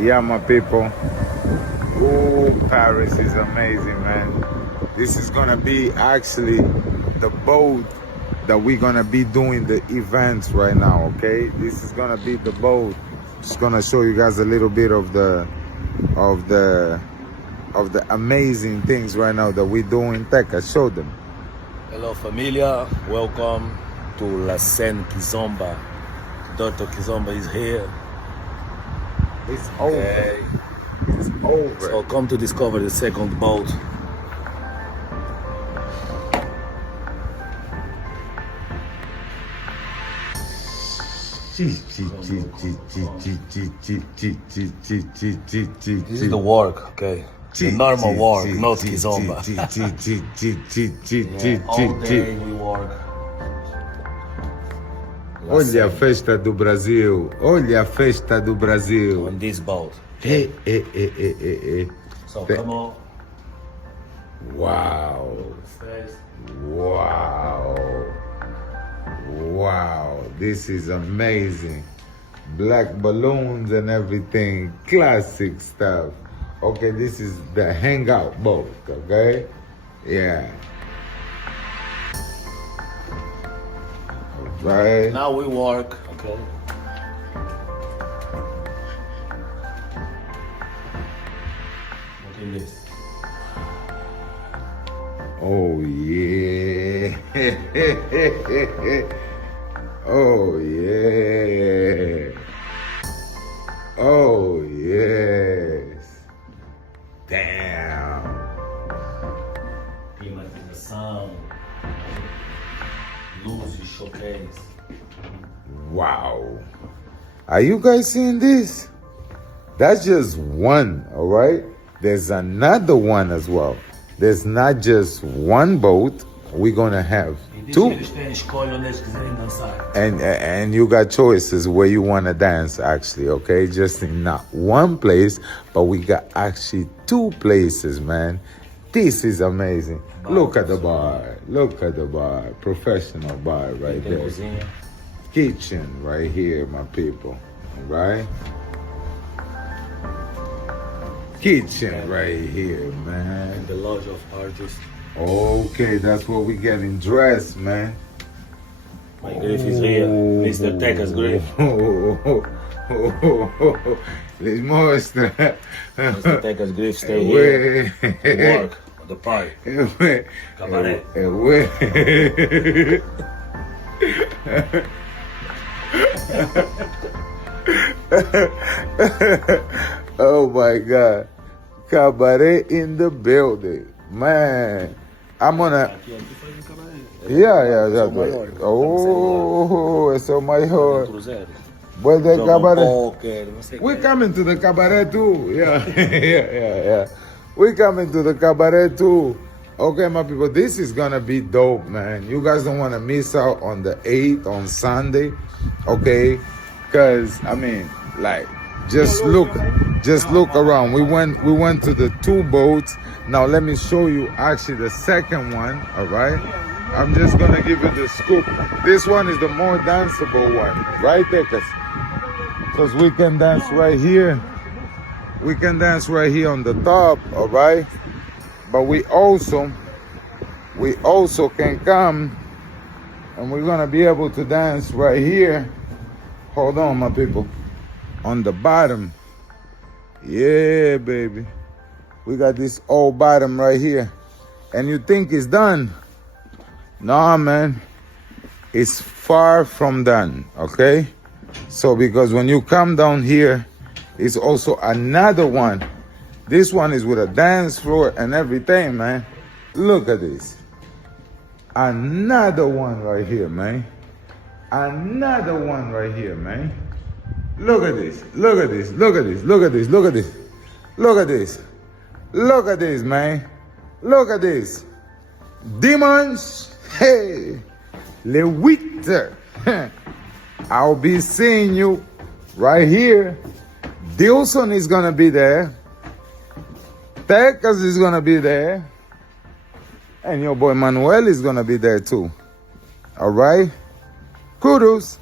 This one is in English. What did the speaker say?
Yeah, my people. Oh, Paris is amazing, man. This is gonna be actually the boat that we're gonna be doing the events right now, okay? This is gonna be the boat. Just gonna show you guys a little bit of the amazing things right now that we do in Tecas. Show them. Hello familia, welcome to SEINE KIZOMBA. Dr. Kizomba is here. It's over. Okay. It's over. So come to discover the second boat. This is the work, okay? The normal work, not Kizomba. All day we work. Olha a festa do Brasil. Olha a festa do Brasil. On this boat. Hey. So come on. Wow. Wow. This is amazing. Black balloons and everything. Classic stuff. Okay, this is the hangout boat, okay? Yeah. Right. Now we work, okay? Look at this. Oh yeah. Oh yeah. Oh yes. Damn. Climatização. Luzes, showcase. Wow. Are you guys seeing this? That's just one, all right? There's another one as well. There's not just one boat. We're gonna have two. And you got choices where you wanna dance actually, okay? Just in not one place, but we got actually two places, man. This is amazing. Look at the bar. Look at the bar. Professional bar right there. Kitchen right here, my people. Right? Kitchen right here, man. The lodge of artists. Okay, that's where we getting dressed, man. My grief is here. Mr. Tecas grief. Les mostra. Mr. Tecas grief stay here. Work. The party. Cabaret. Oh my God. Cabaret in the building. Man. I'm gonna. Yeah, that's right. Oh, esse é o maior. Well, the cabaret. We coming to the cabaret too. Yeah, yeah. We coming to the cabaret too. Okay, my people, this is gonna be dope, man. You guys don't want to miss out on the 8th on Sunday, okay? Cause I mean, like, just look around. We went to the two boats. Now let me show you actually the second one. All right, I'm just gonna give you the scoop. This one is the more danceable one, right there, because we can dance right here. We can dance right here on the top. All right, but we also can come and we're gonna be able to dance right here. Hold on, my people. On the bottom. Yeah, baby. We got this old bottom right here. And you think it's done? Nah, man. It's far from done, okay? So because when you come down here, it's also another one. This one is with a dance floor and everything, man. Look at this. Another one right here, man. Another one right here, man. Look at this. Look at this. Look at this. Look at this. Look at this. Look at this. Look at this, man. Look at this. Demons. Hey. 𝗙𝗦𝗢𝗘. I'll be seeing you right here. Dilson is going to be there. Tecas is going to be there. And your boy Manuel is going to be there too. All right? Kudos.